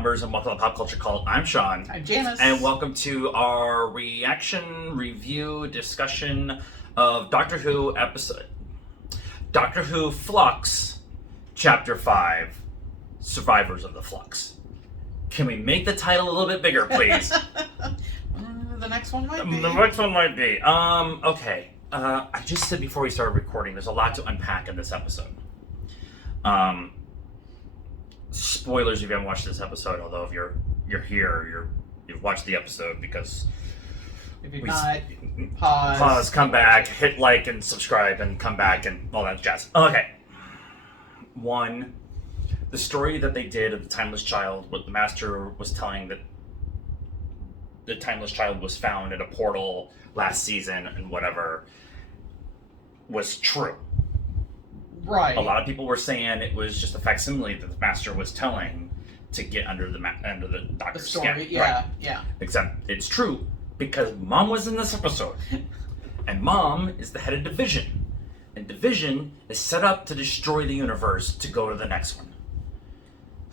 members, and welcome to Pop Culture Cult. I'm Sean. I'm Janice. And welcome to our reaction, review, discussion of Doctor Who episode. Doctor Who Flux, Chapter 5, Survivors of the Flux. Can we make the title a little bit bigger, please? The next one might be. The next one might be. Okay. I just said before we started recording, there's a lot to unpack in this episode. Spoilers if you haven't watched this episode, although if you're here, you've watched the episode because if you're not, pause, come back, hit like and subscribe, and come back and all that jazz. Okay. One, the story that they did of the Timeless Child, what the Master was telling that the Timeless Child was found at a portal last season and whatever, was true. Right. A lot of people were saying it was just a facsimile that the Master was telling to get under the Doctor's skin. Yeah, right. Yeah. Except it's true because Mom was in this episode, and Mom is the head of Division, and Division is set up to destroy the universe to go to the next one.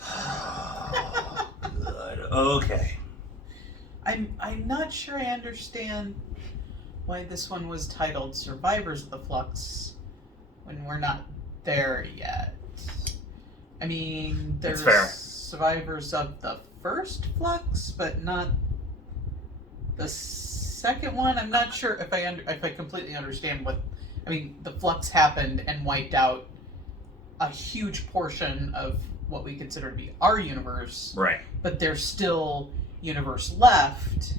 Oh, good. Okay. I'm not sure I understand why this one was titled Survivors of the Flux when we're not there yet. I mean, there's survivors of the first Flux, but not the second one. I'm not sure if I completely understand what. I mean, the Flux happened and wiped out a huge portion of what we consider to be our universe. Right. But there's still universe left,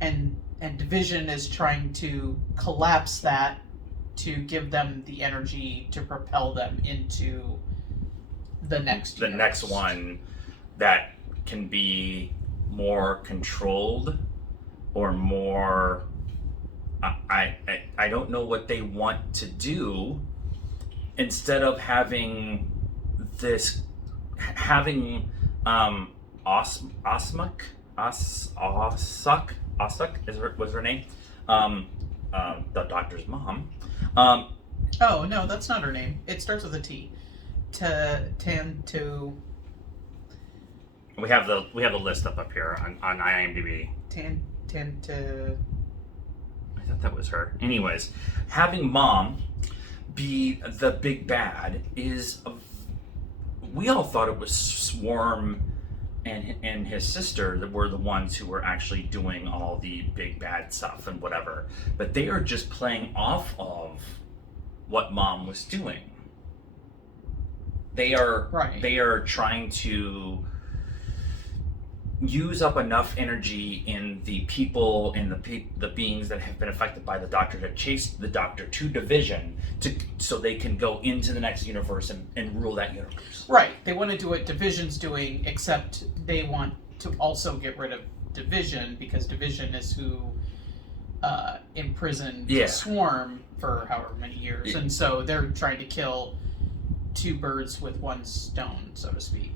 and Division is trying to collapse that to give them the energy to propel them into the next universe. Next one that can be more controlled or more I don't know what they want to do. Instead of having Osuk was her name, the Doctor's mom. Oh no, that's not her name. It starts with a T. Tantu. We have the list up here on IMDb. Tantu. I thought that was her. Anyways, having Mom be the big bad is. We all thought it was Swarm and his sister that were the ones who were actually doing all the big bad stuff and whatever. But they are just playing off of what Mom was doing. They are trying to use up enough energy in the people, in the beings that have been affected by the Doctor to chase the Doctor to Division so they can go into the next universe and rule that universe. Right. They want to do what Division's doing, except they want to also get rid of Division because Division is who imprisoned Swarm for however many years. And so they're trying to kill two birds with one stone, so to speak.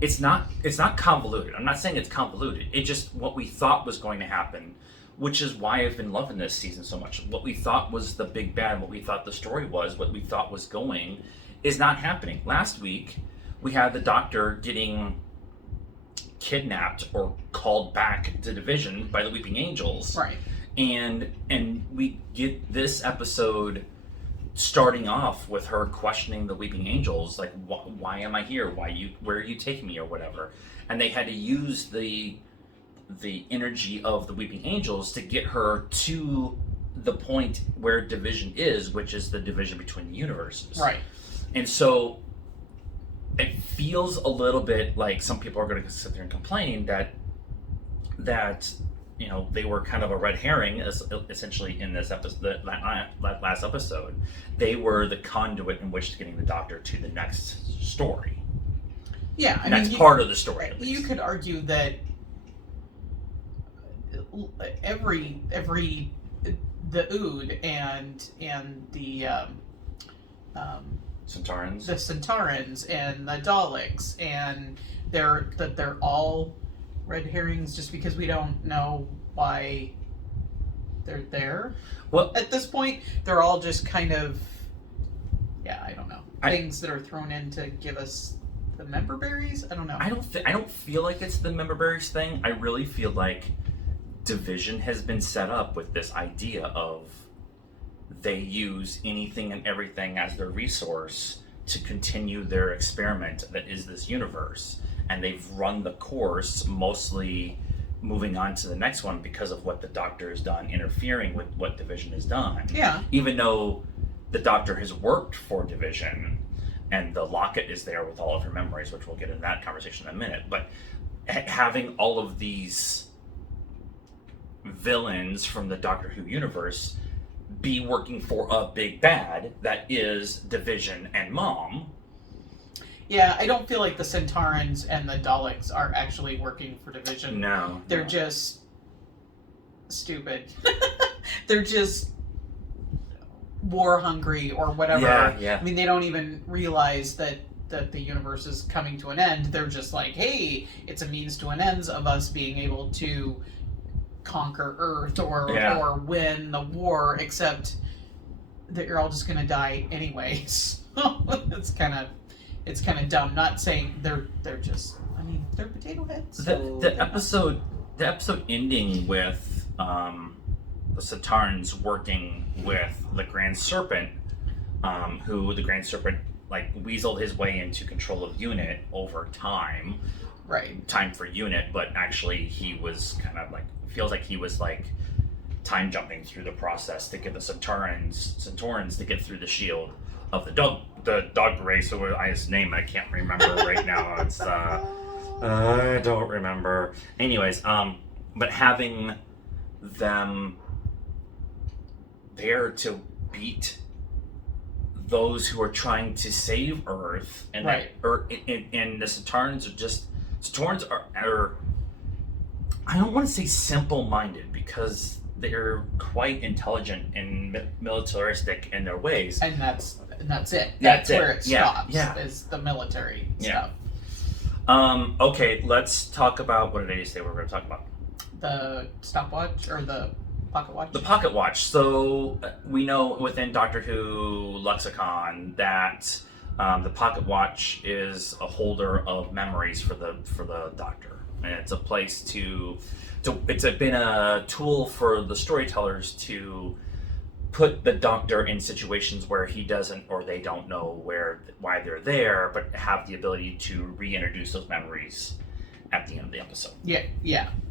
It's not convoluted. I'm not saying it's convoluted. It's just what we thought was going to happen, which is why I've been loving this season so much. What we thought was the big bad, what we thought the story was, what we thought was going, is not happening. Last week, we had the Doctor getting kidnapped or called back to Division by the Weeping Angels. Right. And we get this episode starting off with her questioning the Weeping Angels, like, why am I here? Where are you taking me, or whatever? And they had to use the energy of the Weeping Angels to get her to the point where Division is, which is the division between the universes. Right. And so it feels a little bit like some people are going to sit there and complain that they were kind of a red herring, essentially, in this episode, that last episode. They were the conduit in which getting the Doctor to the next story. Yeah, part of the story. You could argue that the Ood and the Centaurans. The Centaurans and the Daleks, and they're all red herrings just because we don't know why they're there. Well, at this point, they're all just kind of, I don't know, things that are thrown in to give us the member berries? I don't know. I don't feel like it's the member berries thing. I really feel like Division has been set up with this idea of they use anything and everything as their resource to continue their experiment that is this universe. And they've run the course mostly moving on to the next one because of what the Doctor has done, interfering with what Division has done. Yeah. Even though the Doctor has worked for Division and the locket is there with all of her memories, which we'll get in that conversation in a minute, but having all of these villains from the Doctor Who universe be working for a big bad that is Division and Mom. Yeah, I don't feel like the Centaurans and the Daleks are actually working for Division. No. They're just stupid. They're just war hungry or whatever. Yeah. I mean, they don't even realize that the universe is coming to an end. They're just like, hey, it's a means to an end of us being able to conquer Earth or win the war, except that you're all just gonna die anyways. it's kind of dumb. Not saying they're just, I mean, they're potato heads. So the episode ending with the Satarns working with the Grand Serpent, who the Grand Serpent like weaseled his way into control of UNIT over time. Right. Time for UNIT, but actually he was kind of like, feels like he was like time jumping through the process to get the Centaurans to get through the shield of the dog race, or his name I can't remember right now. It's I don't remember. Anyways, but having them there to beat those who are trying to save Earth, and right. And the Centaurans are I don't want to say simple-minded because they're quite intelligent and militaristic in their ways. And that's it. That's where it. it stops. Is the military stuff. Okay, let's talk about, what did I say we were going to talk about? The stopwatch or the pocket watch? The pocket watch. So we know within Doctor Who lexicon that the pocket watch is a holder of memories for the Doctor. And it's a place it's been a tool for the storytellers to put the Doctor in situations where he doesn't or they don't know why they're there, but have the ability to reintroduce those memories at the end of the episode. Yeah.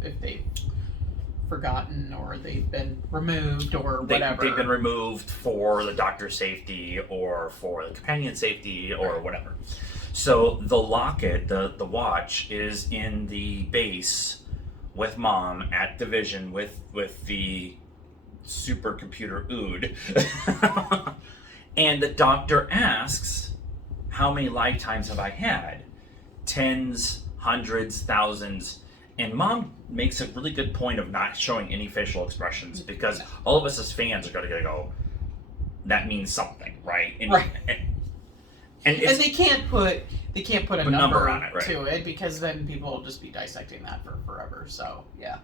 If they've forgotten or they've been removed or whatever. They've been removed for the Doctor's safety or for the companion's safety or whatever. So the locket, the watch, is in the base with Mom at Division with the supercomputer Ood. And the Doctor asks, how many lifetimes have I had? Tens, hundreds, thousands. And Mom makes a really good point of not showing any facial expressions because all of us as fans are going to go, that means something, right? And they can't put a number on it, right? to it because then people will just be dissecting that for forever. So yeah.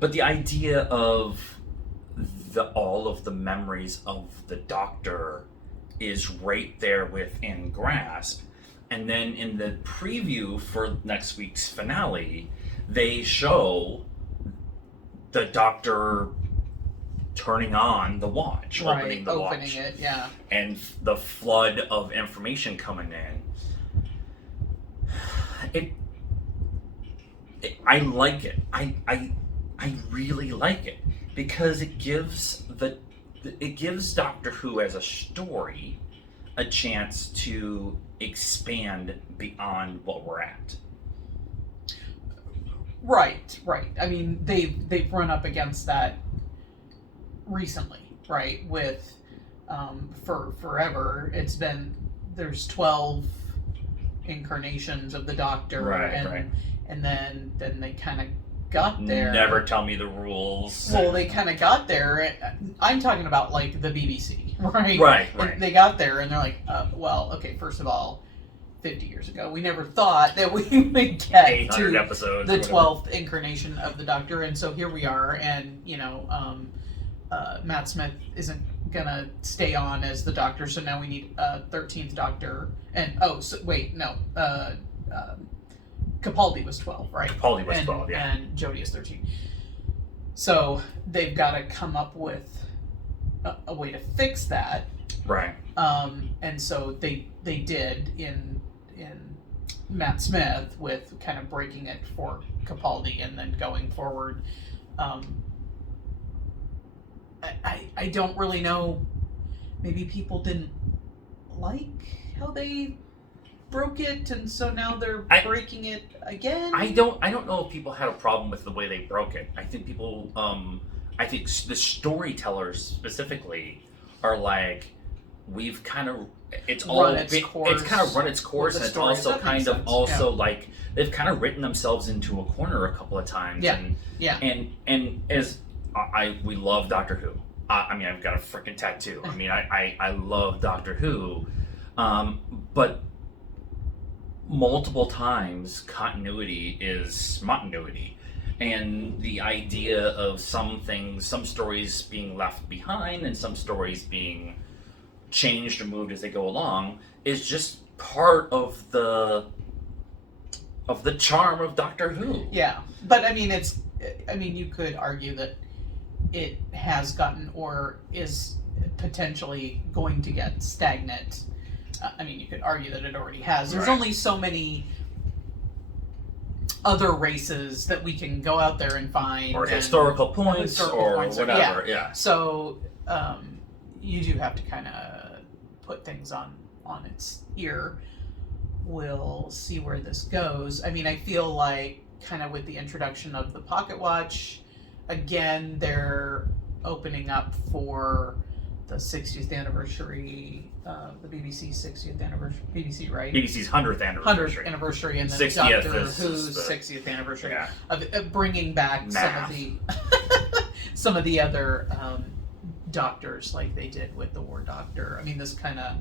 But the idea of all of the memories of the Doctor is right there within grasp. And then in the preview for next week's finale, they show the Doctor turning on the watch, opening the watch. It, yeah. And the flood of information coming in. I like it. I really like it because it gives Doctor Who as a story a chance to expand beyond what we're at. Right. I mean, they've run up against that recently, right? With for forever, there's 12 incarnations of the Doctor, and then they kind of got there. Never tell me the rules. Well, they kind of got there. I'm talking about like the BBC, right? Right. And they got there, and they're like, well, okay, first of all, 50 years ago, we never thought that we would get to episodes, the 12th incarnation of the Doctor, and so here we are, and Matt Smith isn't gonna stay on as the Doctor, so now we need a 13th Doctor, and Capaldi was 12, right? Capaldi was 12, yeah. And Jodie is 13. So they've got to come up with a way to fix that. Right. And so they did in Matt Smith with kind of breaking it for Capaldi and then going forward. I don't really know. Maybe people didn't like how they broke it, and so now they're breaking it again. I don't know if people had a problem with the way they broke it. I think people, I think the storytellers specifically are like, we've kind of, it's kind of run its course, and it's also kind of like they've kind of written themselves into a corner a couple of times. And as we love Doctor Who. I mean, I've got a freaking tattoo. I mean, I love Doctor Who, but multiple times continuity is spontaneity, and the idea of some stories being left behind and some stories being changed or moved as they go along is just part of the charm of Doctor Who. Yeah, but I mean, you could argue that it has gotten or is potentially going to get stagnant. I mean, you could argue that it already has. There's only so many other races that we can go out there and find, or historical points, or whatever. Yeah. So you do have to kind of put things on its ear. We'll see where this goes. I mean, I feel like kind of with the introduction of the pocket watch, again, they're opening up for the 60th anniversary, the BBC 60th anniversary, BBC, right? BBC's 100th anniversary. 100th anniversary, and then 60th Doctor Who's 60th anniversary of bringing back some of the other doctors, like they did with the War Doctor. I mean, this kind of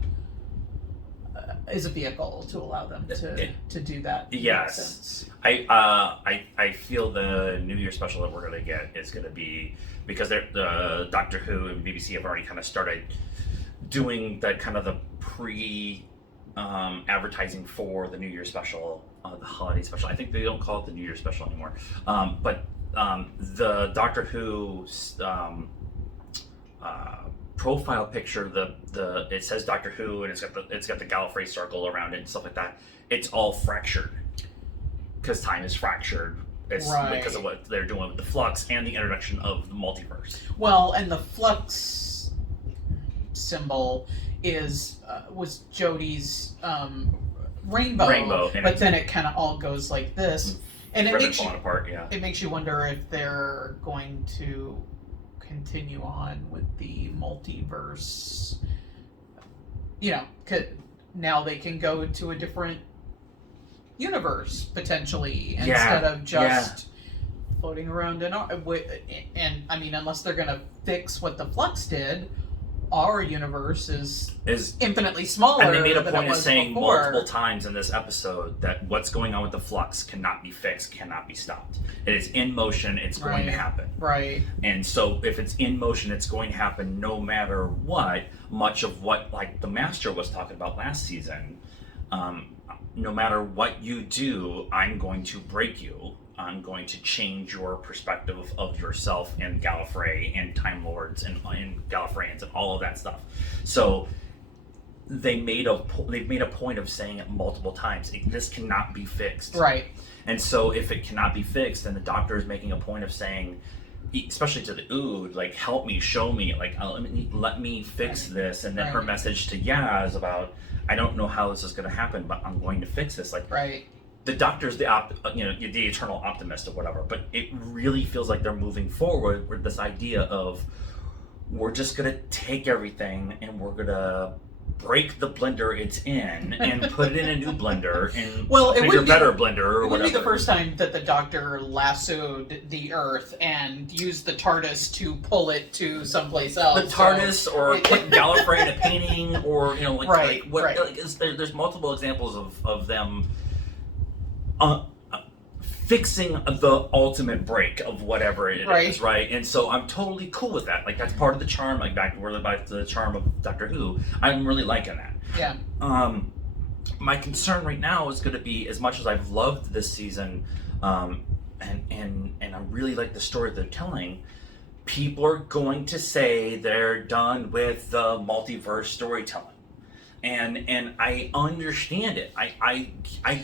is a vehicle to allow them to do that. Yes, I feel the New Year special that we're going to get is going to be, because the Doctor Who and BBC have already kind of started doing that kind of the pre advertising for the New Year special, the holiday special. I think they don't call it the New Year special anymore, but the Doctor Who profile picture, the it says Doctor Who, and it's got the Gallifrey circle around it and stuff like that. It's all fractured because time is fractured. It's because of what they're doing with the Flux and the introduction of the multiverse. Well, and the Flux symbol was Jodie's rainbow, but then it kind of all goes like this, and it makes you apart. Yeah, it makes you wonder if they're going to continue on with the multiverse. You know, now they can go to a different universe potentially instead of just floating around in our, and I mean, unless they're going to fix what the Flux did, our universe is infinitely smaller. And they made a point of saying multiple times in this episode that what's going on with the Flux cannot be fixed, cannot be stopped. It is in motion, it's going to happen. Right. And so if it's in motion, it's going to happen no matter what. Much of what, like the Master was talking about last season, no matter what you do, I'm going to break you. I'm going to change your perspective of yourself and Gallifrey and Time Lords and Gallifreyans and all of that stuff. So they've made a point of saying it multiple times. This cannot be fixed. Right. And so if it cannot be fixed, then the Doctor is making a point of saying, especially to the Ood, like, help me, show me, like, let me fix this. And then her message to Yaz is about, I don't know how this is going to happen, but I'm going to fix this. Like, the Doctor's the eternal optimist or whatever, but it really feels like they're moving forward with this idea of, we're just going to take everything and we're going to break the blender it's in and put it in a new blender and better blender or whatever. It would be the first time that the Doctor lassoed the Earth and used the TARDIS to pull it to someplace else. The TARDIS, or put Gallifrey in a painting, or there's multiple examples of them fixing the ultimate break of whatever it is, right? And so I'm totally cool with that. Like, that's part of the charm. Like, back to the charm of Doctor Who. I'm really liking that. Yeah. My concern right now is going to be, as much as I've loved this season, and I really like the story they're telling, people are going to say they're done with the multiverse storytelling. And I understand it. I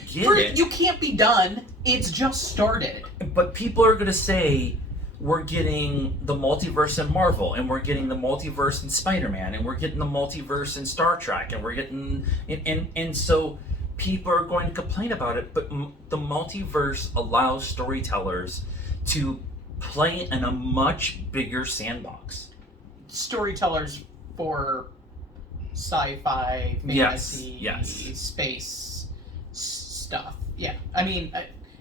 get it. You can't be done. It's just started. But people are going to say we're getting the multiverse in Marvel, and we're getting the multiverse in Spider-Man, and we're getting the multiverse in Star Trek, and we're getting and so people are going to complain about it. But the multiverse allows storytellers to play in a much bigger sandbox. Storytellers for sci-fi, fantasy, yes. space stuff. Yeah, I mean,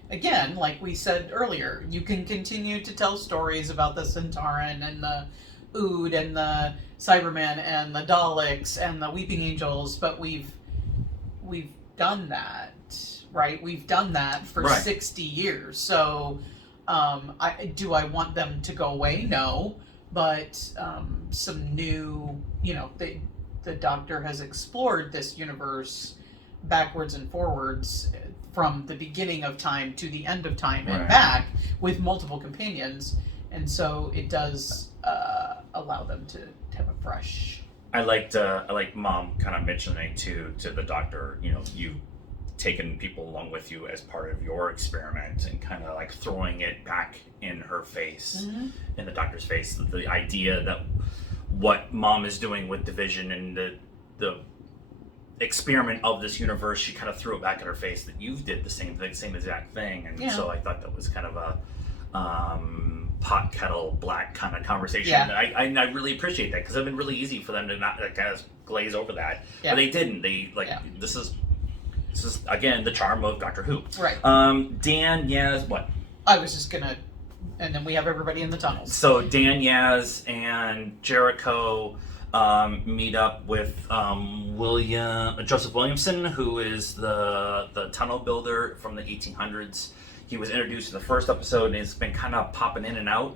again, like we said earlier, you can continue to tell stories about the Centauran and the Ood and the Cybermen and the Daleks and the Weeping Angels, but we've done that, right? We've done that for 60 years. So, do I want them to go away? No, but some new, the Doctor has explored this universe backwards and forwards from the beginning of time to the end of time and back with multiple companions, and so it does allow them to have a fresh. I liked Mom kind of mentioning to the Doctor, you've taken people along with you as part of your experiment, and kind of like throwing it back in her face, in the Doctor's face, the idea that what Mom is doing with Division and the experiment of this universe, she kind of threw it back in her face that you did the same exact thing. And so I thought that was kind of a pot kettle black kind of conversation. I really appreciate that, because it's been really easy for them to not kind of glaze over that, but they didn't. They this is again the charm of Doctor Who. Right. Dan Yaz, what? I was just gonna, and then we have everybody in the tunnels. So Dan Yaz and Jericho meet up with Joseph Williamson, who is the tunnel builder from the 1800s. He was introduced in the first episode, and it's been kind of popping in and out.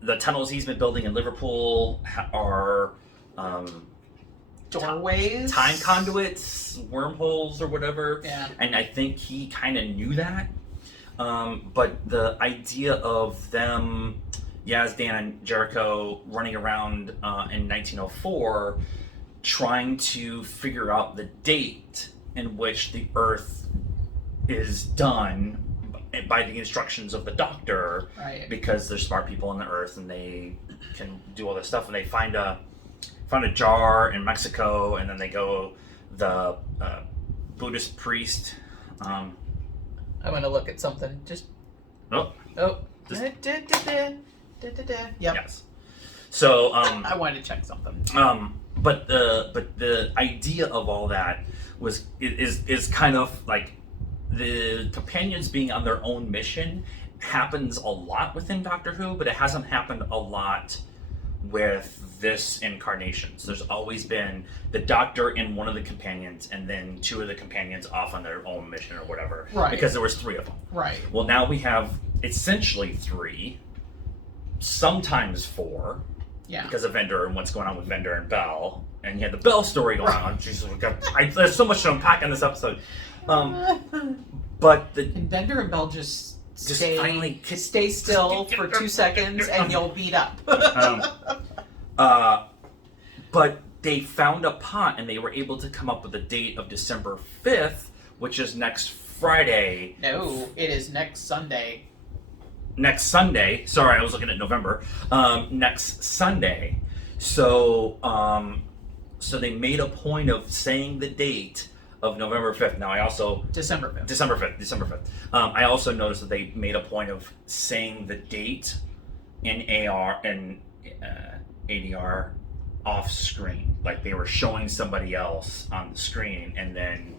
The tunnels he's been building in Liverpool are doorways, time conduits, wormholes, or whatever. Yeah. And I think he kind of knew that. But the idea of them, Yaz, Dan, and Jericho running around in 1904 trying to figure out the date in which the Earth is done by the instructions of the Doctor, because there's smart people on the Earth and they can do all this stuff, and they find a jar in Mexico, and then they go the Buddhist priest. I'm gonna look at something. Yep. Yes. So I wanted to check something. But the idea of all that is kind of like the companions being on their own mission happens a lot within Doctor Who, but it hasn't happened a lot with this incarnations. There's always been the Doctor and one of the companions, and then two of the companions off on their own mission or whatever. Right. Because there was three of them. Right. Well, now we have essentially three, sometimes four. Yeah. Because of Vendor and what's going on with Vendor and Bell, and you had the Bell story going on. Jesus, there's so much to unpack in this episode. But and Vendor and Bell just finally stay still for 2 seconds, and you'll beat up. But they found a pot, and they were able to come up with a date of December 5th, which is next Friday. No, it is next Sunday. Next Sunday. Sorry, I was looking at November. Next Sunday. So they made a point of saying the date of November 5th. Now I also... December 5th. December 5th. I also noticed that they made a point of saying the date in AR and ADR off screen. Like they were showing somebody else on the screen, and then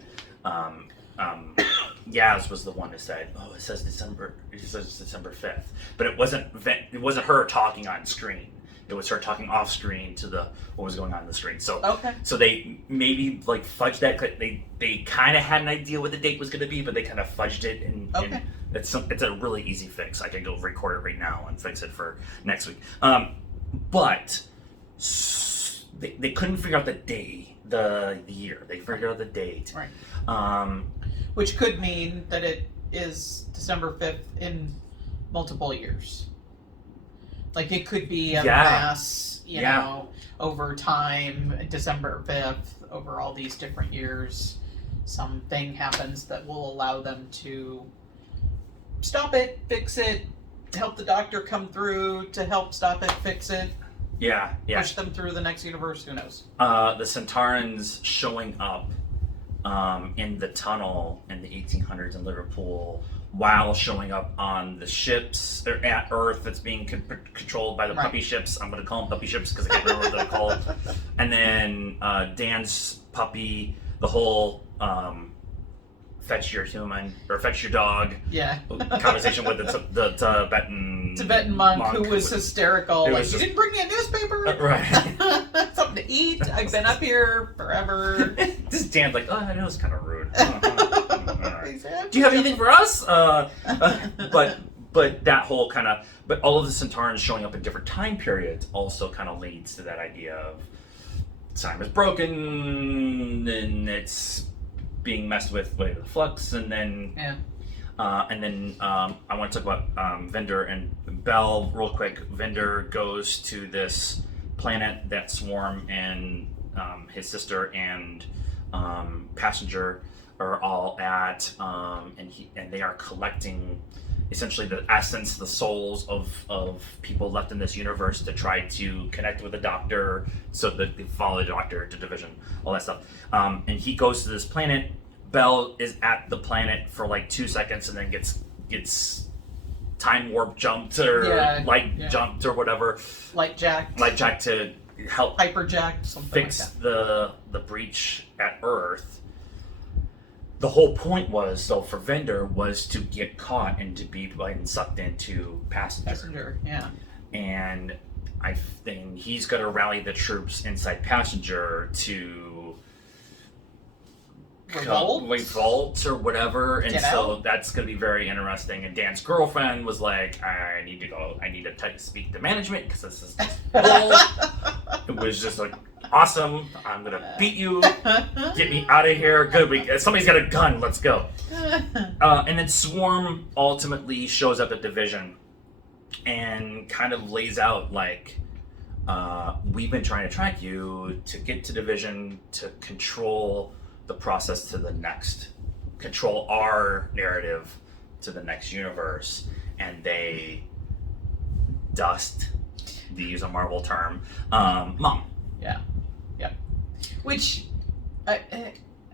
Yaz was the one that said, "Oh, it says December 5th," but it wasn't her talking on screen. It was her talking off screen to what was going on the screen. So So they maybe like fudged that. They kind of had an idea what the date was going to be, but they kind of fudged it. And it's a really easy fix. I can go record it right now and fix it for next week. But they couldn't figure out the day, the year. They figured out the date. Right. Which could mean that it is December 5th in multiple years. Like it could be a mass, you know, over time, December 5th, over all these different years, something happens that will allow them to stop it, fix it, help the doctor come through to help stop it, fix it. Yeah. Push them through the next universe, who knows? The Centaurans showing up in the tunnel in the 1800s in Liverpool while showing up on the ships at Earth that's being controlled by the puppy ships. I'm going to call them puppy ships because I can't remember what they're called. And then Dan's puppy, the whole fetch your human or fetch your dog conversation with the Tibetan monk who was hysterical. Like, you didn't bring me a newspaper? Right. Something to eat. I've been up here forever. This Dan's like, oh, I know it's kind of rude. Do you have anything for us? But that whole kind of, but all of the Centaurans showing up in different time periods also kind of leads to that idea of time is broken and it's being messed with the Flux, and then I want to talk about Vendor and Bell real quick. Vendor goes to this planet that Swarm and his sister and Passenger are all at, and they are collecting essentially the essence, the souls of people left in this universe to try to connect with the Doctor so that they follow the Doctor to Division, all that stuff. And he goes to this planet. Bell is at the planet for like 2 seconds and then gets time warp jumped or jumped or whatever. Light jacked to help hyperjacked, something fix like that. the breach at Earth. The whole point was, so for Vendor, was to get caught and to be sucked into Passenger. And I think he's going to rally the troops inside Passenger to revolt or whatever, and so that's going to be very interesting. And Dan's girlfriend was like, I need to speak to management because this is just bull. It was just like, awesome, I'm going to beat you, get me out of here, good, somebody's got a gun, let's go. And then Swarm ultimately shows up at Division and kind of lays out like, we've been trying to track you to get to Division to control the process to the next, control our narrative to the next universe, and they dust, to use a Marvel term, Mom. Which, I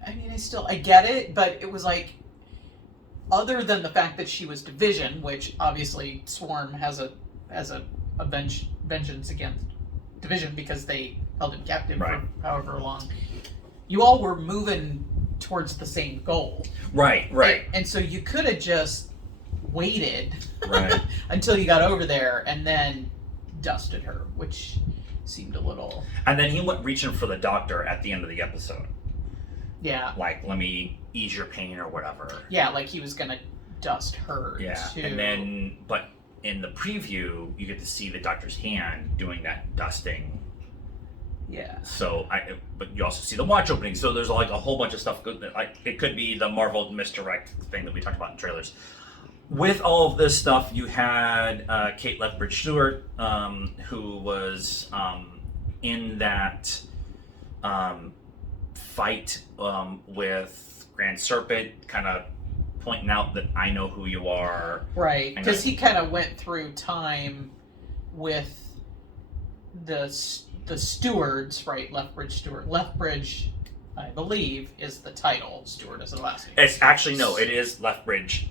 mean, I get it, but it was like, other than the fact that she was Division, which obviously Swarm has a vengeance against Division because they held him captive for however long. You all were moving towards the same goal. Right. And so you could have just waited until you got over there and then dusted her, which seemed a little... And then he went reaching for the Doctor at the end of the episode. Yeah. Like, let me ease your pain or whatever. Yeah, like he was going to dust her too. And then, but in the preview, you get to see the Doctor's hand doing that dusting. Yeah. So, but you also see the watch opening. So there's like a whole bunch of stuff. Like it could be the Marvel misdirect thing that we talked about in trailers. With all of this stuff, you had Kate Lethbridge Stewart, who was in that fight with Grand Serpent, kind of pointing out that I know who you are. Right, because he kind of went through time with the stewards, right? Lethbridge Stewart. Lethbridge, I believe, is the title. Stewart is the last name. It's actually, no, it is Lethbridge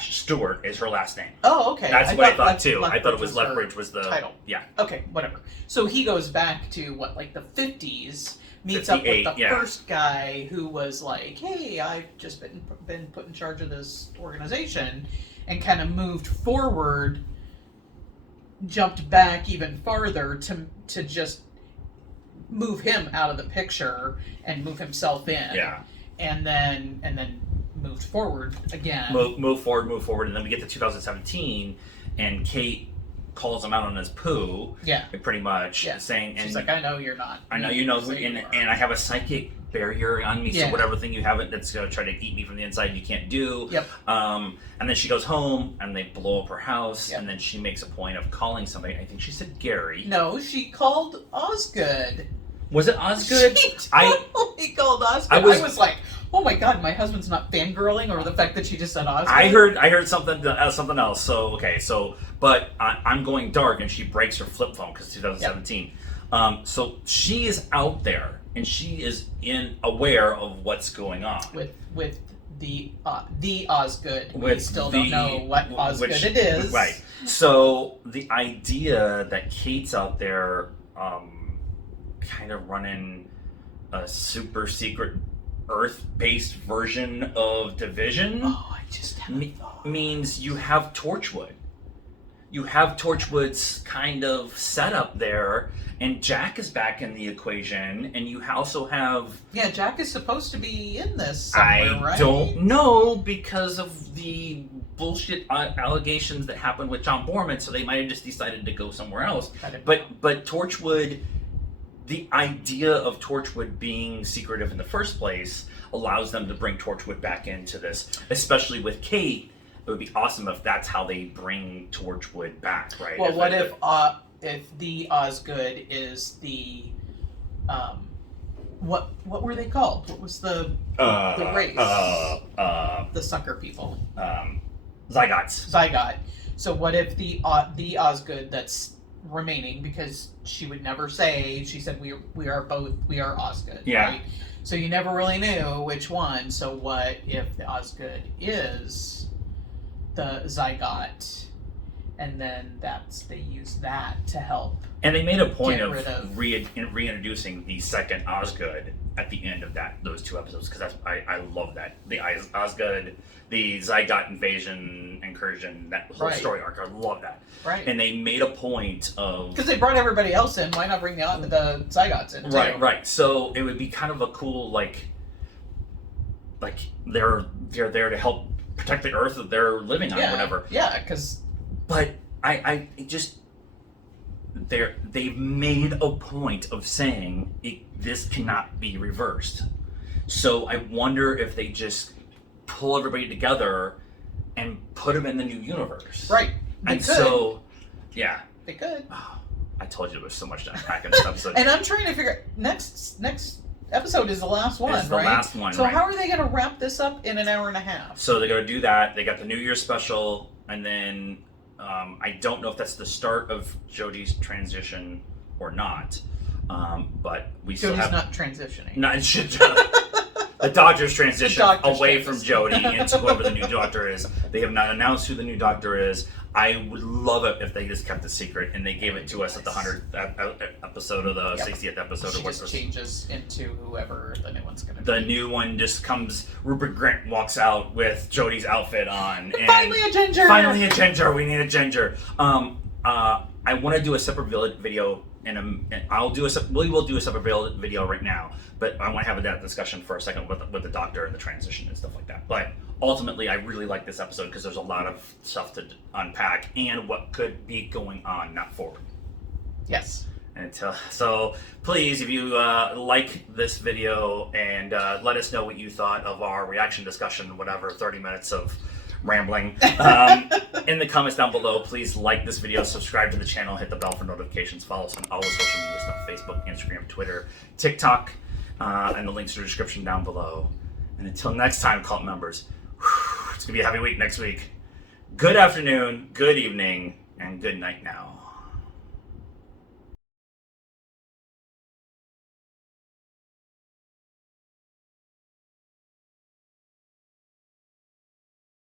Stewart is her last name. Oh, okay. That's what I thought too. I thought it was Lethbridge was the title. Yeah. Okay, whatever. So he goes back to like the 50s, meets up with the first guy who was like, "Hey, I've just been put in charge of this organization," and kind of moved forward, jumped back even farther to just move him out of the picture and move himself in. Yeah. And then moved forward again. Move forward, and then we get to 2017, and Kate calls him out on his poo. Yeah. Pretty much Yeah. saying, She's like, I know you're not. I know you know, So you are. and I have a psychic barrier on me, so Yeah. whatever thing you have it that's gonna try to eat me from the inside, you can't do. Yep. And then she goes home, and they blow up her house, Yep. and then she makes a point of calling somebody. I think she said Gary. No, she called Osgood. Was it Osgood? She totally called Osgood. I was like, oh my god, my husband's not fangirling over the fact that she just said Osgood. I heard something else. So okay, but I'm going dark, and she breaks her flip phone because 2017. Yep. So she is out there, and she is aware of what's going on with the Osgood. We still don't know what Osgood it is. Right. So the idea that Kate's out there, kind of running a super secret Earth-based version of Division. Oh, I just had a thought. Means you have Torchwood. You have Torchwood's kind of setup there, and Jack is back in the equation, and you also have... Yeah, Jack is supposed to be in this somewhere, right? I don't know, because of the bullshit allegations that happened with John Borman, so they might have just decided to go somewhere else. But Torchwood... The idea of Torchwood being secretive in the first place allows them to bring Torchwood back into this, especially with Kate. It would be awesome if that's how they bring Torchwood back, right? Well, what if the Osgood is the what were they called? What was the race? The sucker people. Zygots. Zygot. So what if the Osgood that's remaining, because she would never say, she said we are Osgood, yeah. Right? So you never really knew which one. So what if the Osgood is the Zygot, and then they use that to help. And they made a point of reintroducing the second Osgood at the end of those two episodes, because I love that, the Osgood, the Zygot invasion incursion, that whole story arc. I love that. Right. And they made a point of, because they brought everybody else in. Why not bring the Zygots in too? Right. So it would be kind of a cool like they're there to help protect the Earth that they're living on, or whatever. Yeah, because. But I just. They've made a point of saying this cannot be reversed. So I wonder if they just pull everybody together and put them in the new universe. Right. They could. Yeah. They could. Oh, I told you there was so much to unpack in this episode. And I'm trying to figure next episode is the last one, it's the last one, So right. how are they going to wrap this up in an hour and a half? So they're going to do that. They got the New Year's special, and then I don't know if that's the start of Jodie's transition or not. But we still have... Jodie's not transitioning. No, the Doctor's transition away from Jodie into whoever the new Doctor is. They have not announced who the new Doctor is. I would love it if they just kept it secret and they gave it to us at the 100th episode or the 60th episode. She just changes into whoever the new one's going to be. The new one just comes, Rupert Grint walks out with Jodie's outfit on. And finally a ginger! Finally a ginger! We need a ginger. I want to do a separate video, and we will do a separate video right now, but I want to have that discussion for a second with the Doctor and the transition and stuff like that. But ultimately, I really like this episode because there's a lot of stuff to unpack and what could be going on, not forward. Yes. And so please, if you like this video, and let us know what you thought of our reaction discussion, whatever, 30 minutes of rambling, in the comments down below. Please like this video, subscribe to the channel, hit the bell for notifications, follow us on all the social media stuff, Facebook, Instagram, Twitter, TikTok, and the links in the description down below. And until next time, cult members, it's going to be a heavy week next week. Good afternoon, good evening, and good night now.